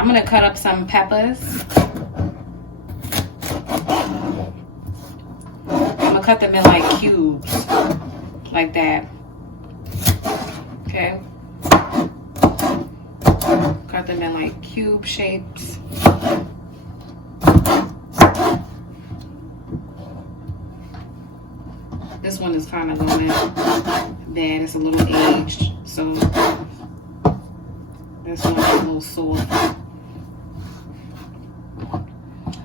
I'm gonna cut up some peppers. I'm gonna cut them in like cubes, like that. Okay. Cut them in like cube shapes. This one is kind of going bad. It's a little aged, so this one is a little soft.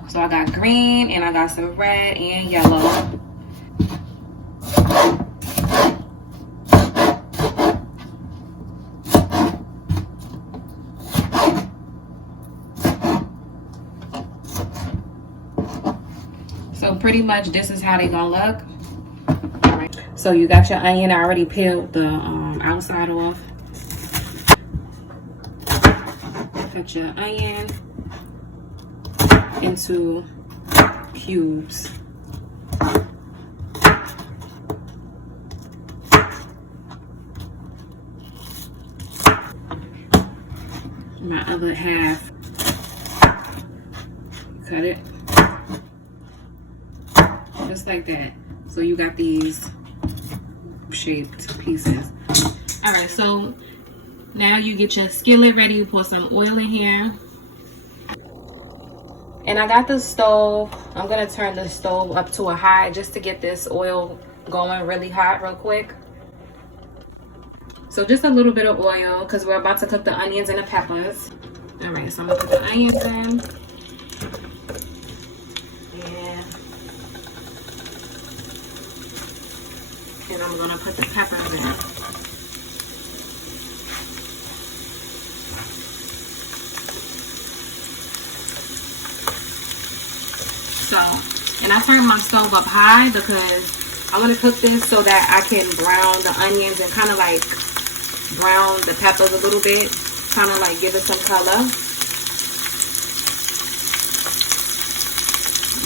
So I got green and I got some red and yellow. So pretty much this is how they gonna look. All right. So you got your onion. I already peeled the outside off. Cut your onion into cubes. My other half, cut it just like that. So you got these shaped pieces. All right, so now you get your skillet ready. You pour some oil in here. And I got the stove. I'm gonna turn the stove up to a high just to get this oil going really hot real quick. So just a little bit of oil because we're about to cook the onions and the peppers. All right, so I'm gonna put the onions in. And I'm gonna put the peppers in. So, and I turned my stove up high because I want to cook this so that I can brown the onions and kind of like brown the peppers a little bit, kind of like give it some color.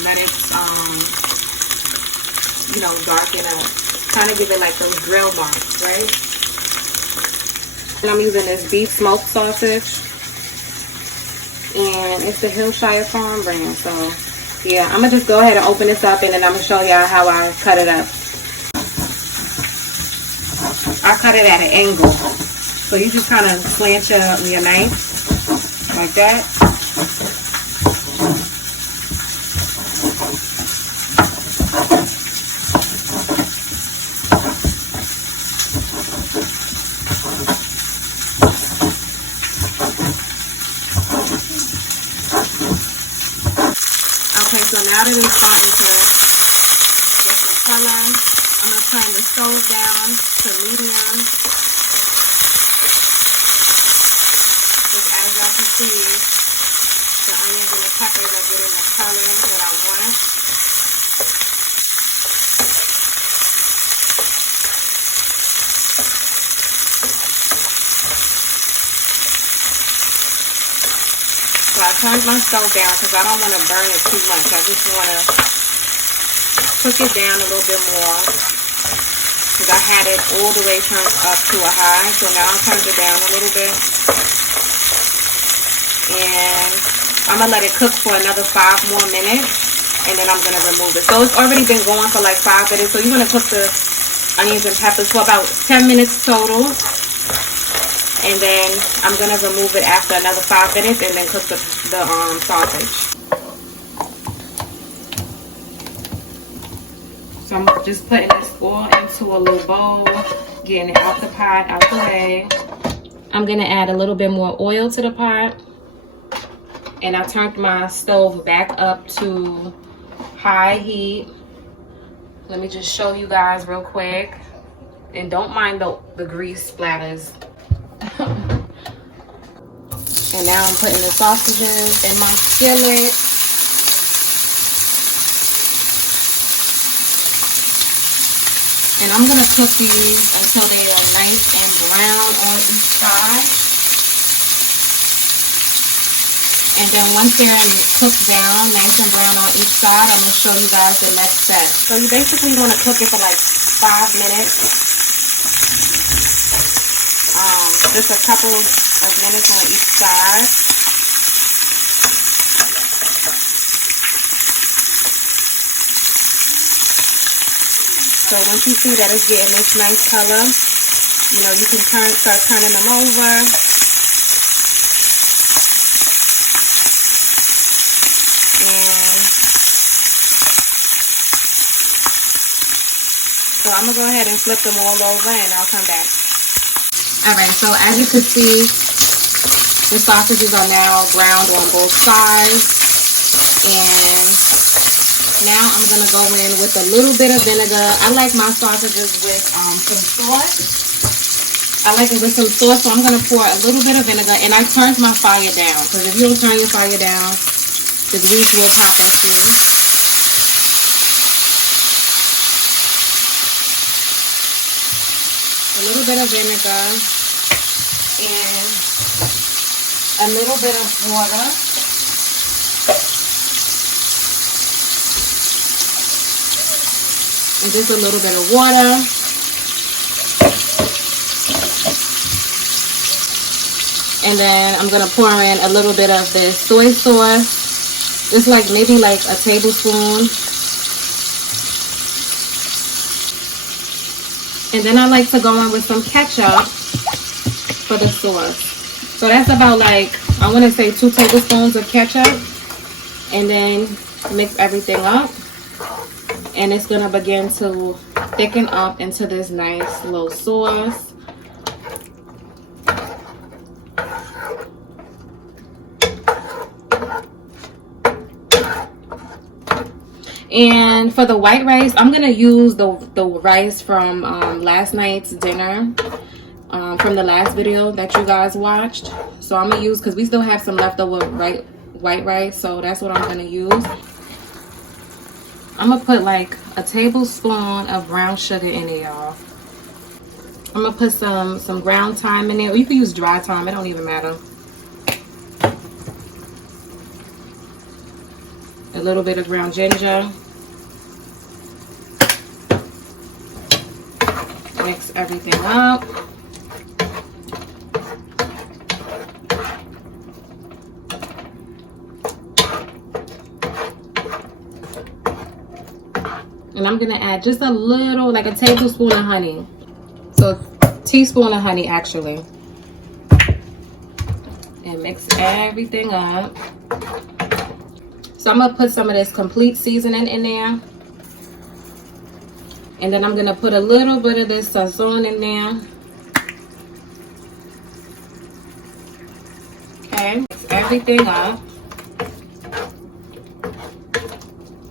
Let it, you know, darken up. Kind of give it like those grill marks, right? And I'm using this beef smoked sausage. And it's the Hillshire Farm brand, so yeah, I'm gonna just go ahead and open this up and then I'm gonna show y'all how I cut it up. I cut it at an angle. So you just kind of slant your knife like that. Okay, so now that it's starting to get some color, I'm going to turn the stove down to medium. Just as y'all can see, the onions and the peppers are getting the color that I want. So I turned my stove down because I don't want to burn it too much. I just want to cook it down a little bit more because I had it all the way turned up to a high. So now I turned it down a little bit. And I'm going to let it cook for another 5 more minutes. And then I'm going to remove it. So it's already been going for like 5 minutes. So you're going to cook the onions and peppers for about 10 minutes total. And then I'm going to remove it after another 5 minutes and then cook the sausage. So I'm just putting this all into a little bowl, getting it out the pot, out the way. I'm going to add a little bit more oil to the pot. And I turned my stove back up to high heat. Let me just show you guys real quick. And don't mind the grease splatters. And now I'm putting the sausages in my skillet. And I'm going to cook these until they are nice and brown on each side. And then once they're cooked down, nice and brown on each side, I'm going to show you guys the next step. So you basically want to cook it for like 5 minutes. Just a couple of minutes on each side. So once you see that it's getting this nice color, you know, you can start turning them over. And so I'm gonna go ahead and flip them all over and I'll come back. Alright, so as you can see, the sausages are now browned on both sides. And now I'm going to go in with a little bit of vinegar. I like my sausages with some sauce. I like it with some sauce, so I'm going to pour a little bit of vinegar. And I turned my fire down, because if you don't turn your fire down, the grease will pop into you. A little bit of vinegar and a little bit of water. And just a little bit of water. And then I'm going to pour in a little bit of this soy sauce. Just like maybe like a tablespoon. And then I like to go in with some ketchup for the sauce. So that's about like, I want to say 2 tablespoons of ketchup. And then mix everything up. And it's going to begin to thicken up into this nice little sauce. And for the white rice, I'm going to use the rice from last night's dinner, from the last video that you guys watched. So I'm going to use, because we still have some leftover white rice, so that's what I'm going to use. I'm going to put like a tablespoon of brown sugar in there, y'all. I'm going to put some ground thyme in there. Or you can use dry thyme. It don't even matter. A little bit of ground ginger. Mix everything up. And I'm going to add just a little, like a tablespoon of honey. So a teaspoon of honey, actually. And mix everything up. So I'm going to put some of this complete seasoning in there. And then I'm going to put a little bit of this Sazon in there. Okay, mix everything up.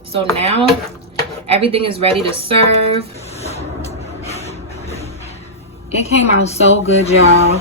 So now everything is ready to serve. It came out so good, y'all.